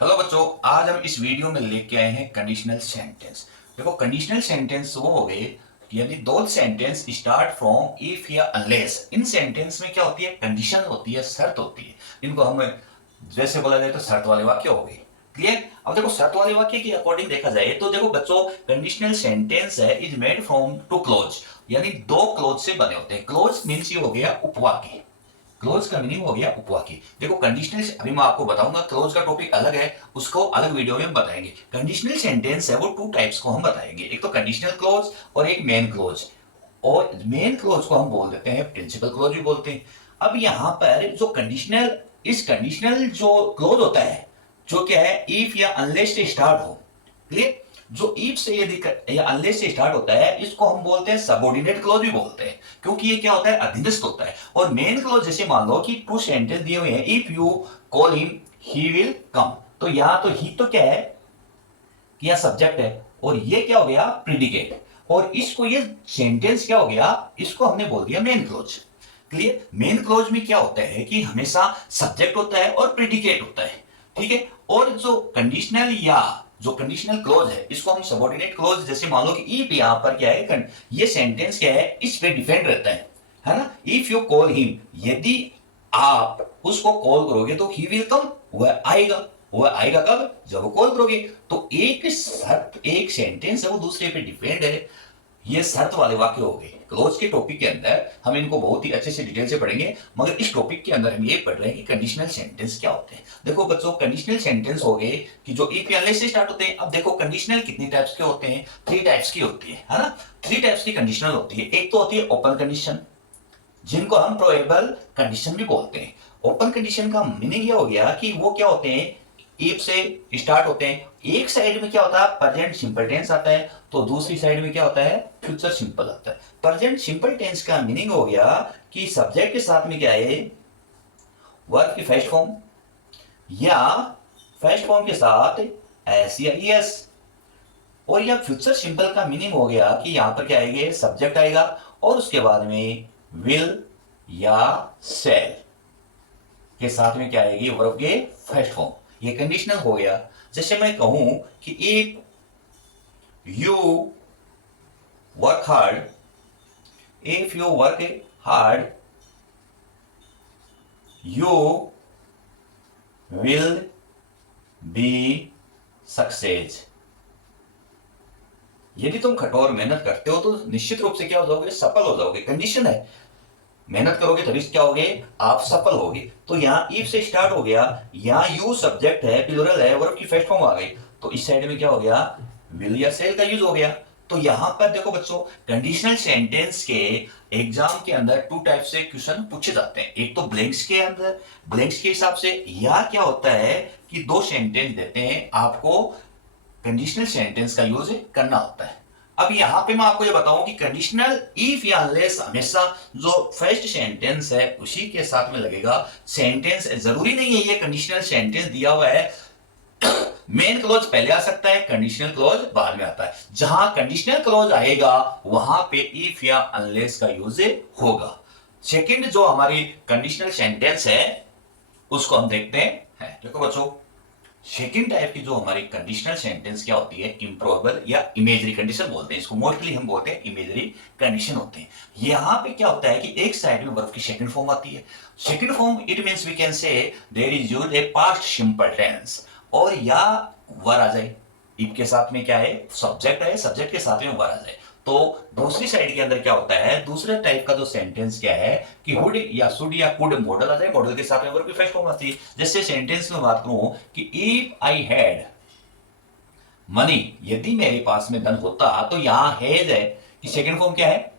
Hello बच्चों, आज हम इस वीडियो में लेके आए हैं कंडीशनल सेंटेंस। देखो, कंडीशनल सेंटेंस वो हो गए यानी दो सेंटेंस स्टार्ट फ्रॉम इफ या अनलेस। इन सेंटेंस में क्या होती है? कंडीशन होती है, शर्त होती है। इनको हम जैसे बोला जाए तो शर्त वाले वाक्य हो गए। क्लियर? अब देखो, शर्त वाले वाक्य के अकॉर्डिंग देखा जाए तो देखो बच्चों, कंडीशनल सेंटेंस है is made from two clause, यानी दो क्लोज से बने होते हैं। क्लोज मीन्स ये हो गया उपवाक्य। क्लोज का मीनिंग हो गया उपवाक्य। देखो, कंडीशनल अभी मैं आपको बताऊंगा, क्लोज का टॉपिक अलग है, उसको अलग वीडियो में हम बताएंगे। कंडीशनल सेंटेंस है वो टू टाइप्स को हम बताएंगे, एक तो कंडीशनल क्लोज और एक मेन क्लोज। और मेन क्लोज को हम बोल देते हैं प्रिंसिपल क्लोज भी बोलते हैं। अब यहां पर जो कंडीशनल, इस कंडीशनल जो क्लोज होता है, जो क्या है, इफ या अनलेस से स्टार्ट हो। क्लियर? जो इफ से यदि या अनलेस से स्टार्ट होता है, इसको हम बोलते हैं सबऑर्डिनेट क्लॉज भी बोलते हैं, क्योंकि ये क्या होता है, अधीनस्थ होता है। और मेन क्लॉज जैसे मान लो कि टू सेंटेंस दिए हुए हैं, if you call him he will come, तो यहां तो ही तो क्या है कि यह सब्जेक्ट है, और ये क्या हो गया, प्रीडिकेट। और इसको ये सेंटेंस क्या हो गया, इसको हमने बोल दिया main clause. Clear? Main clause में क्या होता है कि हमेशा सब्जेक्ट होता है और प्रीडिकेट होता है। ठीक है? और जो कंडीशनल या जो कंडीशनल क्लॉज है, इसको हम सबऑर्डिनेट क्लॉज, जैसे मान लो कि इफ यहां पर क्या है, ये सेंटेंस क्या है, इस पे डिपेंड रहता है ना। इफ यू कॉल हिम, यदि आप उसको कॉल करोगे तो ही विल कम, वह आएगा। वह आएगा कब? जब वो कॉल करोगे। तो एक शर्त, एक सेंटेंस है वो दूसरे पे डिपेंड है। ये शर्त वाले वाक्य हो गए। क्लोज के टॉपिक के अंदर हम इनको बहुत ही अच्छे से डिटेल से पढ़ेंगे, मगर इस टॉपिक के अंदर हम ये पढ़ रहे हैं कि कंडीशनल सेंटेंस क्या होते हैं। देखो बच्चों, कंडीशनल सेंटेंस हो गए कि जो इफ या अनलेस से स्टार्ट होते हैं। अब देखो, कंडीशनल कितनी टाइप्स के होते हैं? थ्री टाइप्स की होती है ना। थ्री टाइप्स की कंडीशनल होती है। एक तो होती है ओपन कंडीशन, जिनको हम प्रोबेबल कंडीशन भी बोलते हैं। ओपन कंडीशन का मीनिंग ये हो गया कि वो क्या होते हैं, इफ से स्टार्ट होते हैं। एक साइड में क्या होता है, प्रेजेंट सिंपल टेंस आता है, तो दूसरी साइड में क्या होता है, फ्यूचर सिंपल आता है। प्रेजेंट सिंपल टेंस का मीनिंग हो गया कि सब्जेक्ट के साथ में क्या है, वर्ब की फर्स्ट फॉर्म, या फर्स्ट फॉर्म के साथ एस या ईएस। और या फ्यूचर सिंपल का मीनिंग हो गया कि यहां पर क्या आएगा, सब्जेक्ट आएगा और उसके बाद में विल या सेल के साथ में क्या आएगी, वर्ब के फर्स्ट फॉर्म। ये कंडीशनल हो गया। जैसे मैं कहूं कि if you work hard, if you work hard you will be success. यदि तुम कठोर मेहनत करते हो तो निश्चित रूप से क्या हो जाओगे, सफल हो जाओगे। कंडीशन है, मेहनत करोगे तभी क्या होगे, आप सफल होगे। तो यहाँ इफ से स्टार्ट हो गया, यहाँ यू सब्जेक्ट है, प्लूरल है, वर्ब की फर्स्ट फॉर्म आ गई, तो इस साइड में क्या हो गया, विल या सेल का यूज हो गया। तो यहां पर देखो बच्चों, कंडीशनल सेंटेंस के एग्जाम के अंदर टू टाइप से क्वेश्चन पूछे जाते हैं। एक तो ब्लैंक्स के अंदर, ब्लैंक्स के हिसाब से, या क्या होता है कि दो सेंटेंस देते हैं, आपको कंडीशनल सेंटेंस का यूज करना होता है। अब यहां पे मैं आपको ये बताऊं कि कंडीशनल इफ या अनलेस हमेशा जो फर्स्ट सेंटेंस है उसी के साथ में लगेगा। सेंटेंस जरूरी नहीं है ये कंडीशनल सेंटेंस दिया हुआ है, मेन क्लोज पहले आ सकता है, कंडीशनल क्लोज बाद में आता है। जहां कंडीशनल क्लोज आएगा वहां पे इफ या अनलेस का यूज होगा। सेकंड जो हमारी कंडीशनल सेंटेंस है उसको हम देखते हैं। देखो बच्चों, सेकंड टाइप की जो हमारी कंडीशनल सेंटेंस क्या होती है, इंप्रोबेबल या इमेजरी कंडीशन बोलते हैं इसको। मोस्टली हम बोलते हैं इमेजरी कंडीशन होते हैं। यहां पे क्या होता है कि एक साइड में वर्ब की सेकंड फॉर्म आती है। Second form it means we can say there is used a past simple tense, और या वर आ जाए। इफ के साथ में क्या है, सब्जेक्ट है, सब्जेक्ट के साथ में वर आ जाए। तो दूसरी साइड के अंदर क्या होता है, दूसरे टाइप का जो सेंटेंस क्या है कि वुड या शुड या कुड मॉडल आ जाए, मॉडल के साथ में वर्ब की फर्स्ट फॉर्म आती है। जैसे सेंटेंस में बात करूं कि इफ आई हैड मनी, यदि मेरे पास में धन होता, तो यहां हैज है कि सेकंड फॉर्म क्या है,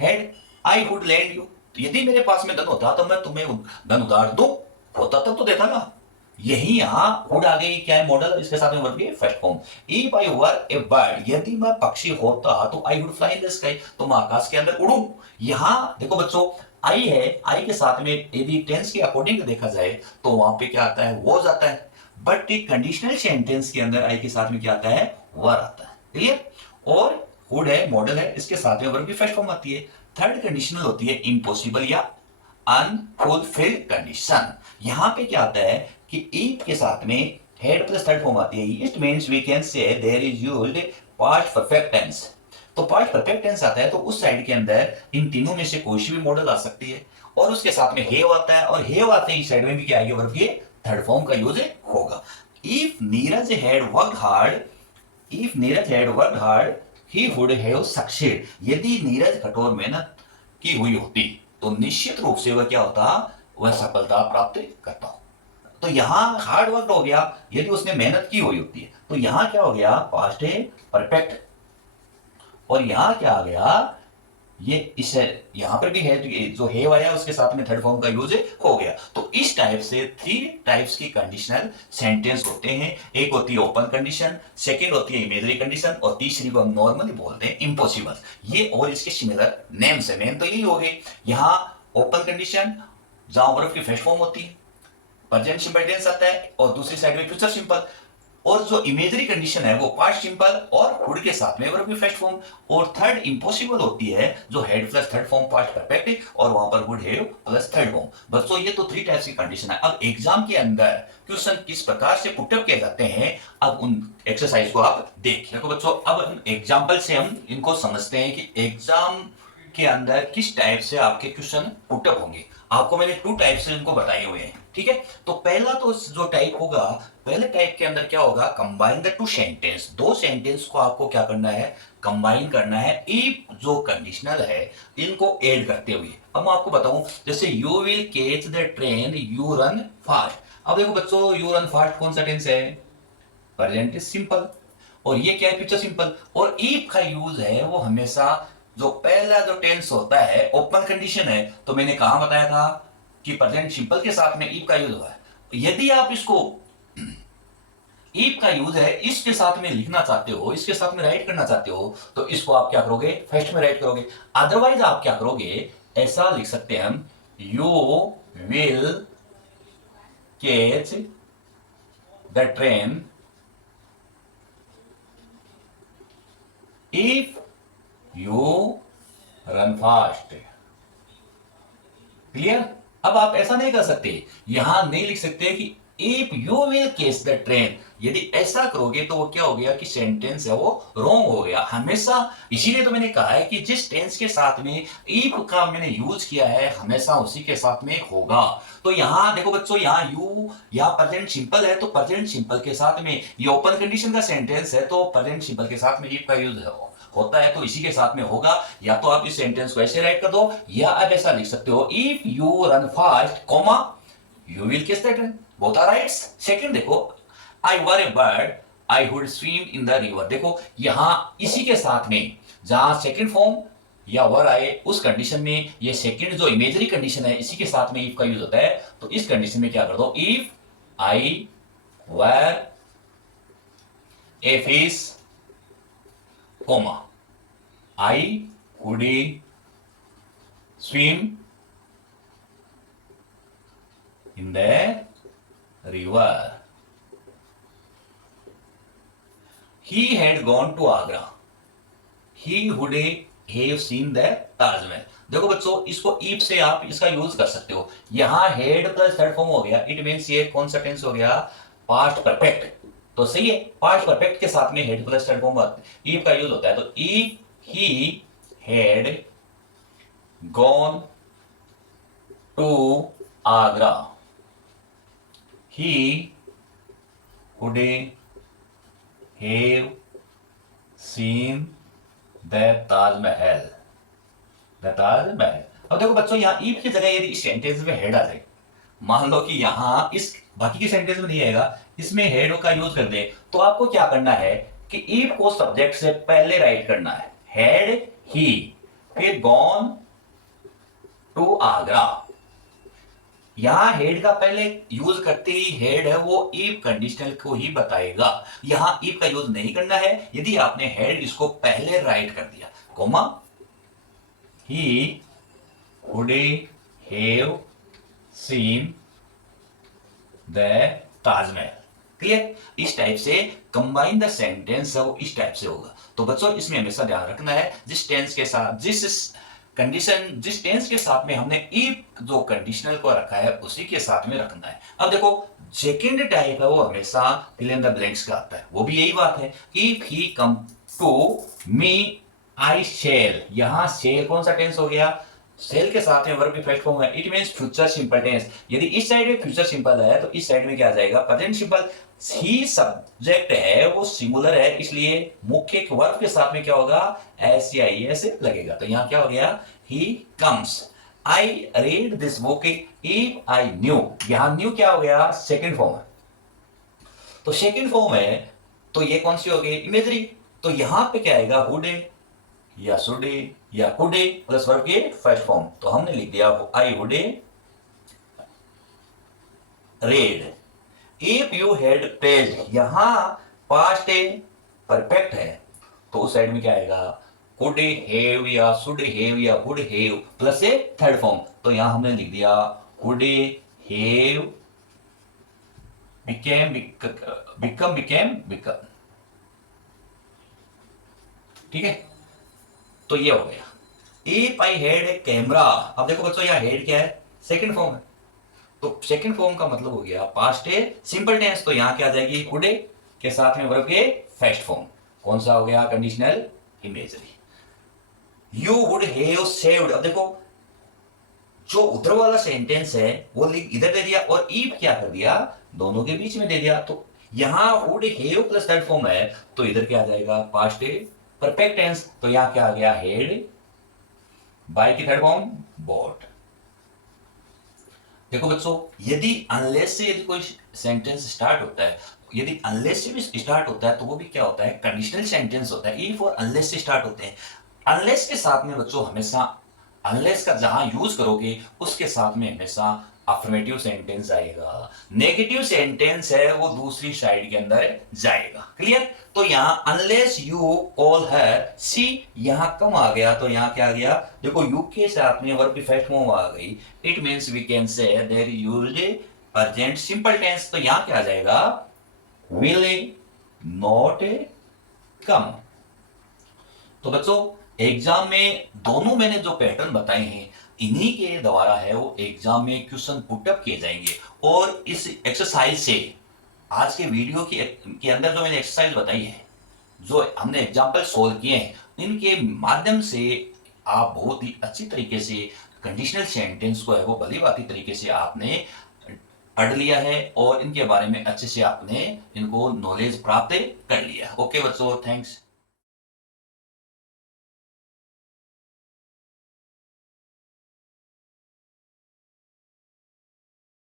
had. I would land you, यदि मेरे पास में धन होता तो मैं तुम्हें धन उधार दूं, होता तब तो देता ना। यही यहां वुड आ गई, क्या है, मॉडल, इसके साथ में वर्ब की first form. If I were a bird, यदि मैं पक्षी होता तो I would fly in the sky, तो मैं आकाश के अंदर उड़ूं। यहां देखो बच्चों, आई है, आई के साथ में यदि टेंस के अकॉर्डिंग देखा जाए तो वहां पे क्या आता है, वो जाता है। बट कंडीशनल सेंटेंस के अंदर आई के साथ में क्या आता है, वर आता है। क्लियर? और वुड है, मॉडल है, इसके साथ में वर्ब की फर्स्ट फॉर्म आती है। थर्ड कंडीशनल होती है इम्पॉसिबल या अनफुलफिल्ड कंडीशन। यहां पे क्या आता है कि इफ के साथ में हेड प्लस थर्ड फॉर्म आती है, it means we can say there is used past perfect tense. तो पास्ट परफेक्ट टेंस आता है तो उस साइड के अंदर इन तीनों में से कोई सी भी मॉडल आ सकती है और उसके साथ में हेव आता है और हेव आते ही साइड में भी क्या आएगी वर्ब के थर्ड फॉर्म का यूज होगा। If Neeraj had worked hard, if Neeraj had worked hard he would have succeed. यदि नीरज कठोर मेहनत की हुई होती तो निश्चित रूप से वह क्या होता, वह सफलता प्राप्त करता। तो यहां हार्ड वर्क हो गया, यदि उसने मेहनत की हुई होती है, तो यहां क्या हो गया पास्ट है परफेक्ट, और यहां क्या आ गया ये इसे यहां पर भी है जो है आया उसके साथ में थर्ड फॉर्म का यूज हो गया। तो इस टाइप से 3 टाइप्स की कंडीशनल सेंटेंस होते हैं। एक होती है ओपन कंडीशन, सेकंड होती है इमेजरी कंडीशन और तीसरी को हम नॉर्मली बोलते हैं इम्पॉसिबल। ये और इसके सिमिलर नेम्स है। नेम तो यही हो गए। यहाँ ओपन कंडीशन जहां वर्ब की फर्स्ट फॉर्म होती है, प्रेजेंट सिंपल टेंस आता है और दूसरी साइड में फ्यूचर सिंपल, और जो इमेजरी कंडीशन है वो पास्ट सिंपल और वुड के साथ में वर्ब की फर्स्ट फॉर्म, और थर्ड इंपॉसिबल होती है जो head plus third form past perfect और वहां पर would have plus third form. बच्चों ये तो 3 टाइप्स की कंडीशन है। अब एग्जाम के अंदर क्वेश्चन किस प्रकार से पुटअप किए जाते हैं, अब उन एक्सरसाइज को आप देखिए। देखो बच्चों, अब एग्जाम्पल से हम इनको समझते हैं कि एग्जाम के अंदर किस टाइप से आपके क्वेश्चन पुटअप होंगे। आपको मैंने 2 टाइप से इनको बताए हुए हैं, ठीक है। तो पहला तो जो टाइप होगा, पहले टाइप के अंदर क्या होगा, कंबाइन द 2 सेंटेंस। 2 सेंटेंस को आपको क्या करना है, कंबाइन करना है। इफ जो कंडीशनल है इनको ऐड करते हुए। अब मैं आपको बताऊं, जैसे you will catch the train you run fast. अब देखो बच्चों, यू रन फास्ट कौन सा टेंस है, प्रेजेंट इज सिंपल, और ये क्या है फ्यूचर सिंपल। और इफ का यूज है वो हमेशा जो पहला जो टेंस होता है ओपन कंडीशन है, तो मैंने कहां बताया था कि प्रेजेंट सिंपल के साथ में इफ का यूज हुआ है। यदि आप इसको इफ का यूज है इसके साथ में लिखना चाहते हो, इसके साथ में राइट करना चाहते हो, तो इसको आप क्या करोगे, फर्स्ट में राइट करोगे। अदरवाइज आप क्या करोगे, ऐसा लिख सकते हैं हम, you will catch the train if you run fast. Clear. अब आप ऐसा नहीं कर सकते, यहां नहीं लिख सकते कि if you will catch the train. यदि ऐसा करोगे तो वो क्या हो गया कि सेंटेंस है वो रॉन्ग हो गया हमेशा। इसीलिए तो मैंने कहा है कि जिस टेंस के साथ में इफ का मैंने यूज किया है हमेशा उसी के साथ में होगा। तो यहां देखो बच्चों, यहां यू यहां प्रेजेंट सिंपल है तो प्रेजेंट सिंपल के साथ में, ये ओपन कंडीशन का सेंटेंस है तो प्रेजेंट सिंपल के साथ में इफ का यूज होता है तो इसी के साथ में होगा। या तो आप इस सेंटेंस को ऐसे राइट कर दो, या आप ऐसा लिख सकते हो, if you run fast comma you will catch the train, both are rights. Second देखो, I were a bird I would swim in the river. देखो यहां इसी के साथ में जहां सेकंड फॉर्म या वर आए उस कंडीशन में ये सेकंड जो इमेजरी कंडीशन है इसी के साथ में इफ का यूज होता है। तो इस कंडीशन में क्या कर दो, if I were a fish comma I would swim in the river. He had gone to Agra. He would have seen the Taj Mahal. देखो बच्चों, इसको if से आप इसका यूज कर सकते हो। यहां हेड प्लस थर्ड फॉर्म हो गया, इट मीन्स ये कौन सा टेंस हो गया, पास्ट परफेक्ट। तो सही है, पास्ट परफेक्ट के साथ में had plus third form if का यूज होता है। तो if he had gone to Agra he would have seen the Taj Mahal, the Taj Mahal. अब देखो बच्चों, यहां इफ की जगह यदि इस सेंटेंस में हेड आ जाए, मान लो कि यहां इस बाकी के सेंटेंस में नहीं आएगा, इसमें हेड का यूज कर दे, तो आपको क्या करना है कि इफ को सब्जेक्ट से पहले राइट करना है, हैड ही, फिर गॉन टू आगरा। यहां हेड का पहले यूज करते ही हेड है वो इफ कंडीशनल को ही बताएगा। यहां इफ का यूज नहीं करना है यदि आपने हेड इसको पहले राइट कर दिया, comma he would have seen the Taj Mahal. Clear. इस टाइप से कंबाइन द सेंटेंस है वो इस टाइप से होगा। तो बच्चों इसमें हमेशा ध्यान रखना है, जिस टेंस के साथ जिस कंडीशन जिस टेंस के साथ में हमने इफ जो कंडीशनल को रखा है उसी के साथ में रखना है। अब देखो सेकेंड टाइप है वो हमेशा फिल इन द ब्लैंक्स का आता है, वो भी यही बात है। If he come to me I shall, यहां शेल कौन सा टेंस हो गया, सेल के साथ में वर्ब की फर्स्ट फॉर्म है, it means future simple tense. यदि इस साइड में फ्यूचर सिंपल है तो इस साइड में क्या आ जाएगा, प्रेजेंट सिंपल। ही सब्जेक्ट है वो सिंगुलर है, इसलिए मुख्य वर्ब के साथ में क्या होगा, एस या आई एस लगेगा। तो यहां क्या हो गया, he comes. I read this book if I knew, यहां न्यू क्या हो गया, सेकेंड फॉर्म है। तो सेकेंड फॉर्म है तो ये कौन सी हो गई, इमेजरी। तो यहां पे क्या आएगा, हुडे या सुडे या कुडे प्लस वर्ब के फर्स्ट फॉर्म। तो हमने लिख दिया I would red. If you had paid, यहां पास्ट परफेक्ट है तो उस साइड में क्या आएगा, कुड हैव या शुड हैव या would have plus A third form. तो यहां हमने लिख दिया कुड हैव बिकेम बिकम। ठीक है, तो ये हो गया। If I had a camera, अब देखो बच्चों यहाँ हेड क्या है, सेकंड फॉर्म है। तो सेकंड फॉर्म का मतलब हो गया पास्ट है सिंपल टेंस। तो यहां क्या आ जाएगी, कुड के साथ में वर्ब के फर्स्ट फॉर्म, कौन सा हो गया, conditional imagery. You would have saved, अब देखो जो उधर वाला सेंटेंस है वो इधर दे दिया और इफ क्या कर दिया, दोनों के बीच में दे दिया। तो यहां would have plus third form है तो इधर क्या आ जाएगा, पास्ट परफेक्ट टेंस। तो यहां क्या आ गया, हेड बाय की थर्ड फॉर्म बॉट। देखो बच्चों, यदि अनलेस से यदि कोई सेंटेंस स्टार्ट होता है, यदि अनलेस से भी स्टार्ट होता है तो वो भी क्या होता है, कंडीशनल सेंटेंस होता है। इफ और अनलेस से स्टार्ट होते हैं। अनलेस के साथ में बच्चों हमेशा, अनलेस का जहां यूज करोगे उसके साथ में हमेशा अफर्मेटिव सेंटेंस आएगा, नेगेटिव सेंटेंस है वो दूसरी साइड के अंदर जाएगा। क्लियर। तो यहां अनलेस यू कॉल हर सी, यहां कम आ गया तो यहां क्या आ गया, देखो यू के साथ में वर्ब की फर्स्ट फॉर्म आ गई, it means we can say there used present simple tense. तो यहां क्या आ जाएगा, विल नॉट कम। तो बच्चों एग्जाम में दोनों मैंने जो पैटर्न बताए हैं इन्हीं के द्वारा है वो एग्जाम में क्वेश्चन पुटअप किए जाएंगे। और इस एक्सरसाइज से, आज के वीडियो के अंदर जो मैंने एक्सरसाइज बताई है, जो हमने एग्जाम्पल सोल्व किए हैं, इनके माध्यम से आप बहुत ही अच्छी तरीके से कंडीशनल सेंटेंस को है वो भली भांति तरीके से आपने पढ़ लिया है और इनके बारे में अच्छे से आपने इनको नॉलेज प्राप्त कर लिया। ओके बच्चों, थैंक्स।